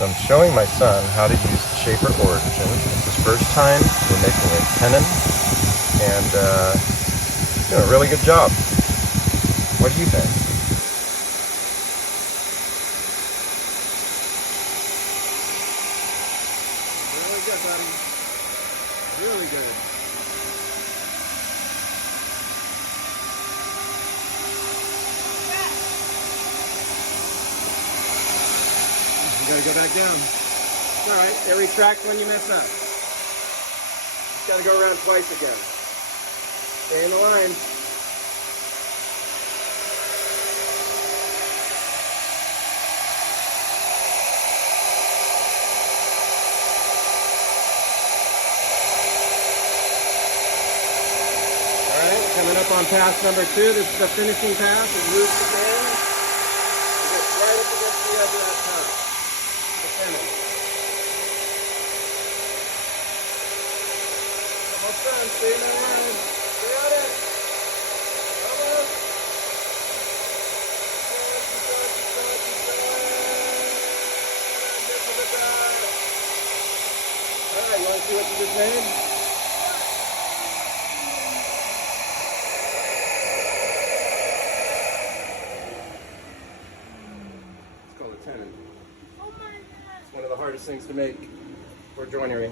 So I'm showing my son how to use the Shaper Origin. It's his first time. We're making a tenon, and he's doing a really good job. What do you think? Really good, buddy. Really good. You gotta go back down. It's alright, it retracts when you mess up. Just gotta go around twice again. Stay in the line. Alright, coming up on pass number 2. This is the finishing pass. It moves the band. It gets right up against the edge of that pass. The tenon. Almost done. Stay in the line. Stay on it. Almost. Get to the top. Alright, you want to see what you just made? It's called a tenon. It's one of the hardest things to make for joinery.